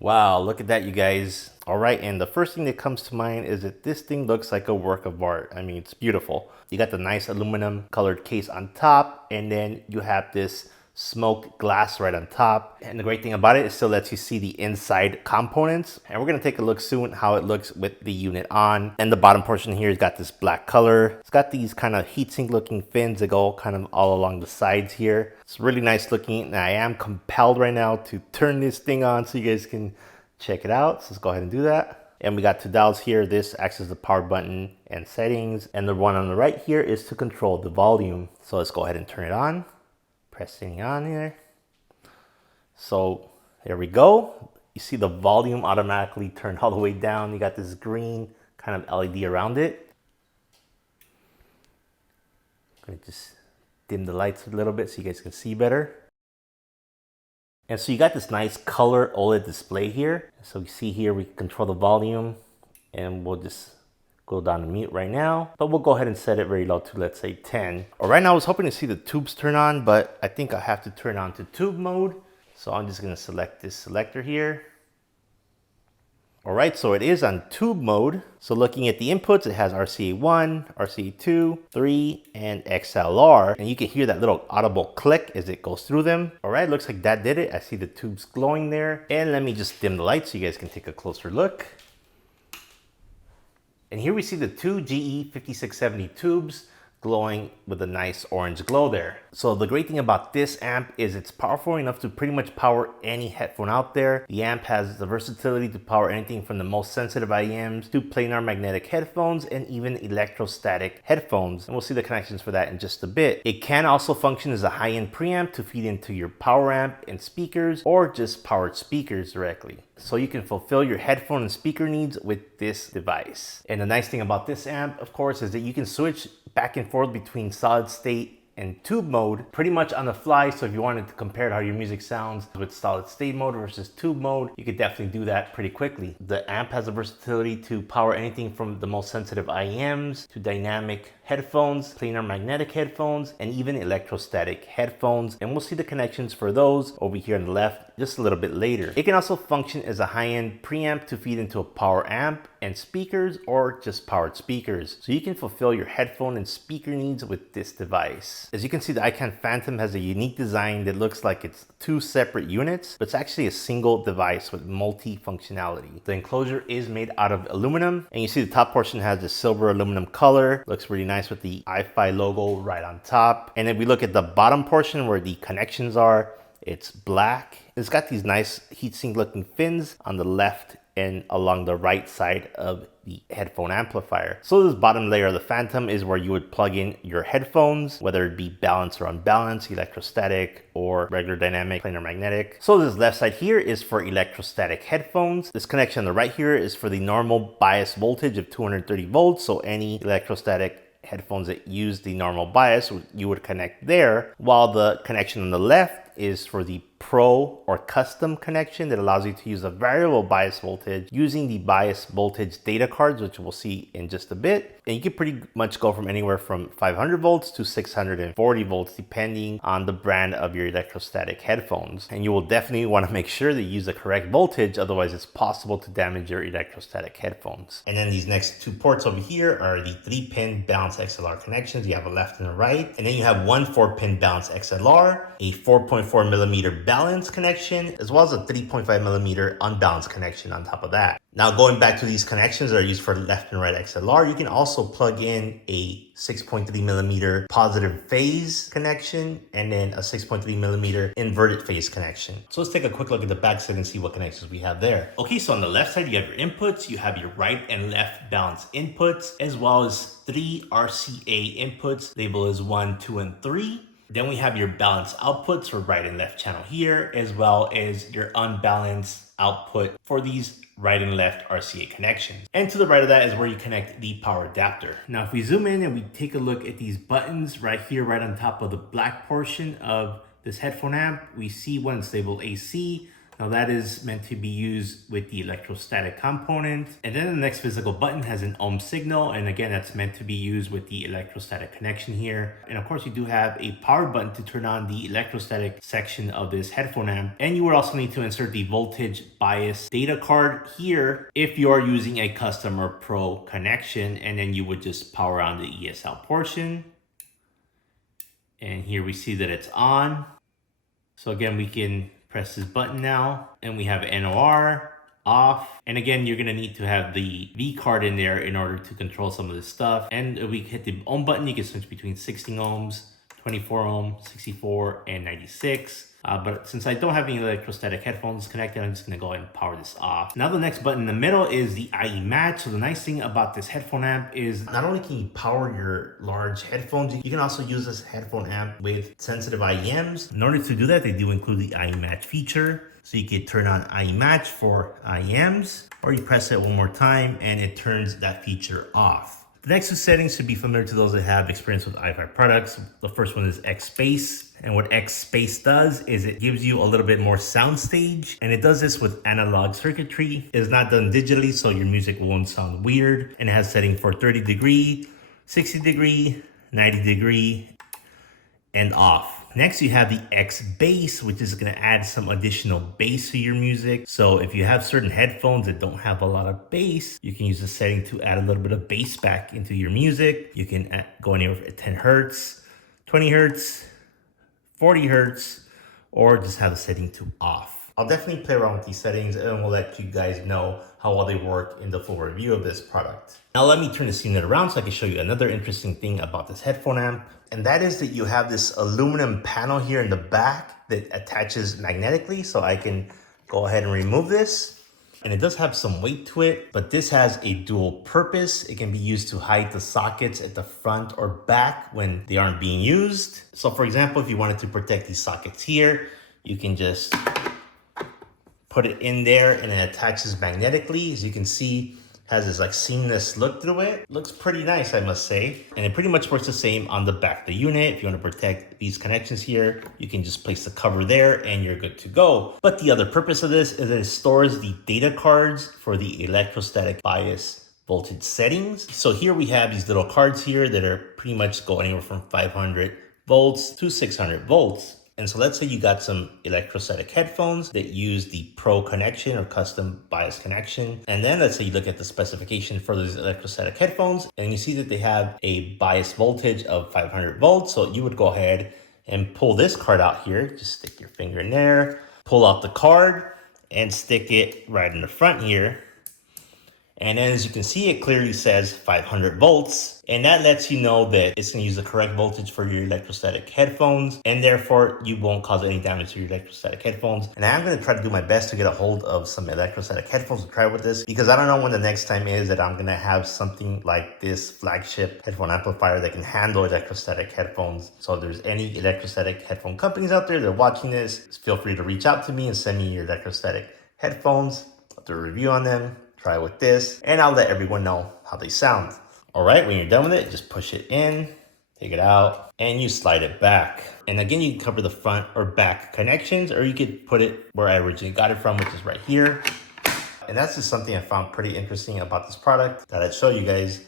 Wow, look at that, you guys. All right, and the first thing that comes to mind is that this thing looks like a work of art. I mean, it's beautiful. You got the nice aluminum colored case on top, and then you have this smoked glass right on top. And the great thing about it, still lets you see the inside components. And we're gonna take a look soon how it looks with the unit on. And the bottom portion here has got this black color. It's got these kind of heatsink looking fins that go kind of all along the sides here. It's really nice looking, and I am compelled right now to turn this thing on so you guys can check it out. So let's go ahead and do that. And we got two dials here. This acts as the power button and settings. And the one on the right here is to control the volume. So let's go ahead and turn it on. Pressing on here. So there we go. You see the volume automatically turned all the way down. You got this green kind of LED around it. I'm gonna just dim the lights a little bit so you guys can see better. And so you got this nice color OLED display here. So you see here we control the volume, and we'll just go down to mute right now, but we'll go ahead and set it very low to, let's say, 10. All right, now I was hoping to see the tubes turn on, but I think I have to turn on to tube mode. So I'm just gonna select this selector here. All right, so it is on tube mode. So looking at the inputs, it has RCA1, RCA2, 3, and XLR. And you can hear that little audible click as it goes through them. All right, looks like that did it. I see the tubes glowing there. And let me just dim the lights so you guys can take a closer look. And here we see the two GE5670 tubes glowing with a nice orange glow there. So the great thing about this amp is it's powerful enough to pretty much power any headphone out there. The amp has the versatility to power anything from the most sensitive IEMs to planar magnetic headphones and even electrostatic headphones. And we'll see the connections for that in just a bit. It can also function as a high-end preamp to feed into your power amp and speakers, or just powered speakers directly. So you can fulfill your headphone and speaker needs with this device. And the nice thing about this amp, of course, is that you can switch back and forth between solid state and tube mode pretty much on the fly. So if you wanted to compare how your music sounds with solid state mode versus tube mode, you could definitely do that pretty quickly. The amp has the versatility to power anything from the most sensitive IEMs to dynamic headphones, planar magnetic headphones, and even electrostatic headphones. And we'll see the connections for those over here on the left just a little bit later. It can also function as a high-end preamp to feed into a power amp and speakers, or just powered speakers. So you can fulfill your headphone and speaker needs with this device. As you can see, the iCAN Phantom has a unique design that looks like it's two separate units, but it's actually a single device with multi-functionality. The enclosure is made out of aluminum, and you see the top portion has the silver aluminum color. Looks really nice with the iFi logo right on top. And if we look at the bottom portion where the connections are, it's black. It's got these nice heatsink looking fins on the left and along the right side of the headphone amplifier. So this bottom layer of the Phantom is where you would plug in your headphones, whether it be balanced or unbalanced, electrostatic or regular dynamic, planar magnetic. So this left side here is for electrostatic headphones. This connection on the right here is for the normal bias voltage of 230 volts. So any electrostatic headphones that use the normal bias, you would connect there, while the connection on the left is for the Pro or custom connection that allows you to use a variable bias voltage using the bias voltage data cards, which we'll see in just a bit. And you can pretty much go from anywhere from 500 volts to 640 volts, depending on the brand of your electrostatic headphones. And you will definitely want to make sure that you use the correct voltage, otherwise it's possible to damage your electrostatic headphones. And then these next two ports over here are the 3-pin balanced XLR connections. You have a left and a right. And then you have one 4-pin balanced XLR, a 4.4 millimeter balance connection, as well as a 3.5 millimeter unbalanced connection on top of that. Now going back to these connections that are used for left and right XLR, you can also plug in a 6.3 millimeter positive phase connection and then a 6.3 millimeter inverted phase connection. So let's take a quick look at the back side and see what connections we have there. Okay, so on the left side, you have your inputs, you have your right and left balance inputs, as well as 3 RCA inputs labeled as 1, 2, and 3. Then we have your balanced outputs for right and left channel here, as well as your unbalanced output for these right and left RCA connections. And to the right of that is where you connect the power adapter. Now, if we zoom in and we take a look at these buttons right here, right on top of the black portion of this headphone amp, we see one that's labeled AC, Now that is meant to be used with the electrostatic component. And then the next physical button has an ohm signal. And again, that's meant to be used with the electrostatic connection here. And of course, you do have a power button to turn on the electrostatic section of this headphone amp. And you would also need to insert the voltage bias data card here if you're using a custom or pro connection. And then you would just power on the ESL portion. And here we see that it's on. So again, we can press this button now, and we have NOR off. And again, you're gonna need to have the V card in there in order to control some of this stuff. And if we hit the ohm button, you can switch between 16 ohms, 24 ohm, 64, and 96. But since I don't have any electrostatic headphones connected, I'm just gonna go ahead and power this off. Now the next button in the middle is the IE match. So the nice thing about this headphone amp is not only can you power your large headphones, you can also use this headphone amp with sensitive IEMs. In order to do that, they do include the IE match feature. So you can turn on IE match for IEMs, or you press it one more time and it turns that feature off. The next two settings should be familiar to those that have experience with iFi products. The first one is X Space. And what X Space does is it gives you a little bit more soundstage. And it does this with analog circuitry. It is not done digitally, so your music won't sound weird. And it has setting for 30 degree, 60 degree, 90 degree, and off. Next, you have the X bass, which is gonna add some additional bass to your music. So if you have certain headphones that don't have a lot of bass, you can use the setting to add a little bit of bass back into your music. You can go anywhere from 10 Hertz, 20 Hertz, 40 Hertz, or just have the setting to off. I'll definitely play around with these settings and we'll let you guys know how well they work in the full review of this product. Now let me turn this unit around so I can show you another interesting thing about this headphone amp. And that is that you have this aluminum panel here in the back that attaches magnetically. So I can go ahead and remove this. And it does have some weight to it, but this has a dual purpose. It can be used to hide the sockets at the front or back when they aren't being used. So for example, if you wanted to protect these sockets here, you can just put it in there and it attaches magnetically. As you can see, has this like seamless look through it. Looks pretty nice, I must say. And it pretty much works the same on the back of the unit. If you want to protect these connections here, you can just place the cover there and you're good to go. But the other purpose of this is that it stores the data cards for the electrostatic bias voltage settings. So here we have these little cards here that are pretty much go anywhere from 500 volts to 600 volts. And so let's say you got some electrostatic headphones that use the pro connection or custom bias connection. And then let's say you look at the specification for those electrostatic headphones and you see that they have a bias voltage of 500 volts. So you would go ahead and pull this card out here. Just stick your finger in there, pull out the card and stick it right in the front here. And then as you can see, it clearly says 500 volts. And that lets you know that it's gonna use the correct voltage for your electrostatic headphones. And therefore you won't cause any damage to your electrostatic headphones. And I'm gonna try to do my best to get a hold of some electrostatic headphones to try with this, because I don't know when the next time is that I'm gonna have something like this flagship headphone amplifier that can handle electrostatic headphones. So if there's any electrostatic headphone companies out there that are watching this, feel free to reach out to me and send me your electrostatic headphones. I'll do a review on them. Try with this, and I'll let everyone know how they sound. All right, when you're done with it, just push it in, take it out, and you slide it back. And again, you can cover the front or back connections, or you could put it where I originally got it from, which is right here. And that's just something I found pretty interesting about this product that I'd show you guys.